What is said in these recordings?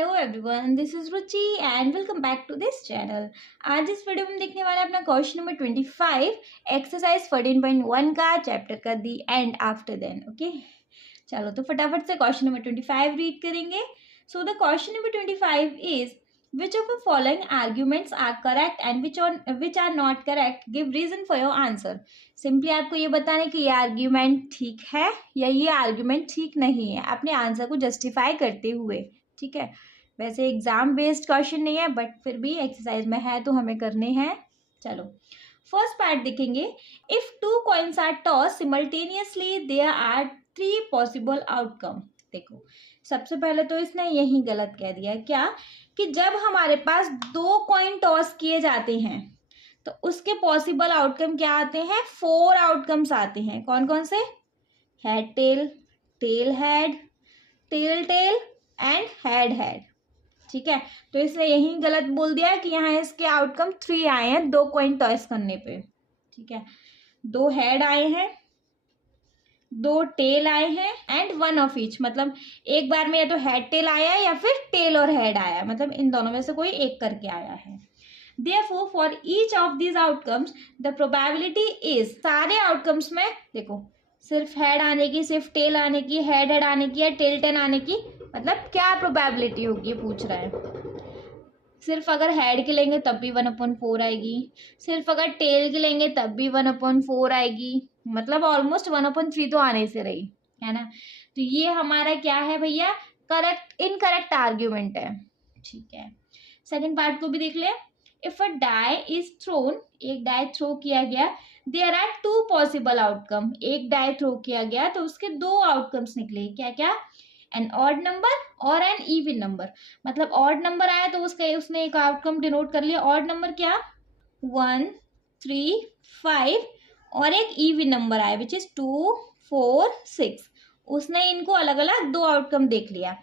Hello everyone, this is Ruchi and welcome back to this channel. आज इस video में देखने वाले अपना क्वेश्चन नंबर 25 एक्सरसाइज 14.1 का चैप्टर का दी एंड आफ्टर देन। ओके, चलो तो फटाफट से क्वेश्चन नंबर 25 रीड करेंगे। So the question number 25 is which of the following arguments are correct and which are not correct, give reason for your answer। Simply आपको ये बताना है कि ये आर्ग्यूमेंट ठीक है या ये आर्ग्यूमेंट ठीक नहीं है, अपने आंसर को जस्टिफाई करते हुए। ठीक है, वैसे एग्जाम बेस्ड क्वेश्चन नहीं है बट फिर भी एक्सरसाइज में है तो हमें करने हैं। चलो फर्स्ट पार्ट देखेंगे। If two coins are toss simultaneously there are 3 possible outcome. देखो सबसे पहले तो इसने यही गलत कह दिया क्या कि जब हमारे पास 2 कॉइन टॉस किए जाते हैं तो उसके पॉसिबल आउटकम क्या आते हैं, 4 आउटकम्स आते हैं। कौन कौन से? Head tail, tail head, tail tail and head head. ठीक है, तो इसने यही गलत बोल दिया कि यहाँ इसके आउटकम 3 आए हैं 2 कॉइन टॉस करने पे। ठीक है, 2 हेड आए हैं, 2 टेल आए हैं एंड 1 ऑफ ईच, मतलब एक बार में या तो हेड टेल आया है या फिर टेल और हेड आया, मतलब इन दोनों में से कोई एक करके आया है। Therefore, for each of these outcomes, the probability is, सारे आउटकम्स में देखो सिर्फ हेड आने की, सिर्फ टेल आने की, हेड हेड आने की या टेल टेल आने की, मतलब क्या प्रोबेबिलिटी होगी पूछ रहा है। सिर्फ अगर हेड की लेंगे तब भी 1/4 आएगी, सिर्फ अगर टेल की लेंगे तब भी 1/4 आएगी, मतलब ऑलमोस्ट 1/3 तो आने से रही है ना। तो ये हमारा क्या है भैया, करेक्ट इनकरेक्ट आर्ग्यूमेंट है। ठीक है, सेकंड पार्ट को भी देख ले। If a die is thrown, एक डाई थ्रो किया गया, देयर आर 2 पॉसिबल आउटकम। एक डाई थ्रो किया गया तो उसके 2 आउटकम्स निकले, क्या क्या? एन ऑड नंबर और एन इवन नंबर। मतलब ऑड नंबर आया तो उसने एक आउटकम डिनोट कर लिया। ऑड नंबर क्या? 1, 3, 5 और एक इवन नंबर आया विच इज 2, 4, 6। उसने इनको अलग अलग 2 आउटकम देख लिया।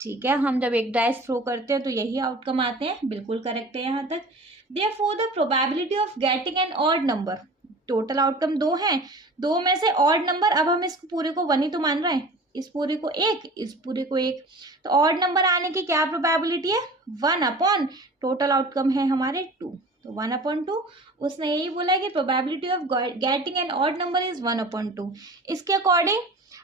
ठीक है, हम जब एक डाइस थ्रो करते हैं तो यही आउटकम आते हैं, बिल्कुल करेक्ट है यहाँ तक। Therefore the probability of getting an odd number, total outcome 2 हैं, 2 में से ऑड नंबर, अब हम इस पूरे को 1 ही तो मान रहे हैं, इस पूरे को 1, इस पूरे को 1, तो ऑड नंबर आने की क्या प्रोबेबिलिटी है? 1/, टोटल आउटकम है हमारे 2, तो 1/2। उसने यही बोला है कि probability of getting an odd number is 1/2। इसके अकॉर्डिंग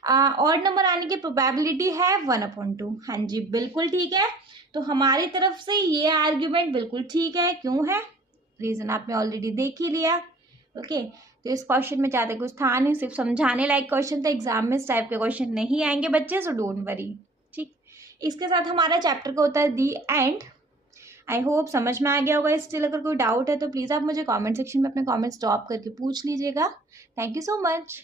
ऑड नंबर आने की प्रोबेबिलिटी है 1/2। हाँ जी, बिल्कुल ठीक है। तो हमारी तरफ से ये आर्ग्यूमेंट बिल्कुल ठीक है। क्यों है? रीजन आपने ऑलरेडी देख ही लिया। ओके, तो इस क्वेश्चन में ज़्यादा कुछ था नहीं, सिर्फ समझाने लायक क्वेश्चन था। एग्जाम में इस टाइप के क्वेश्चन नहीं आएंगे बच्चे, सो डोंट वरी। ठीक, इसके साथ हमारा चैप्टर का होता है दी एंड। आई होप समझ में आ गया होगा। स्टिल अगर कोई डाउट है तो प्लीज़ आप मुझे कमेंट सेक्शन में अपने कमेंट्स ड्रॉप करके पूछ लीजिएगा। Thank you so much.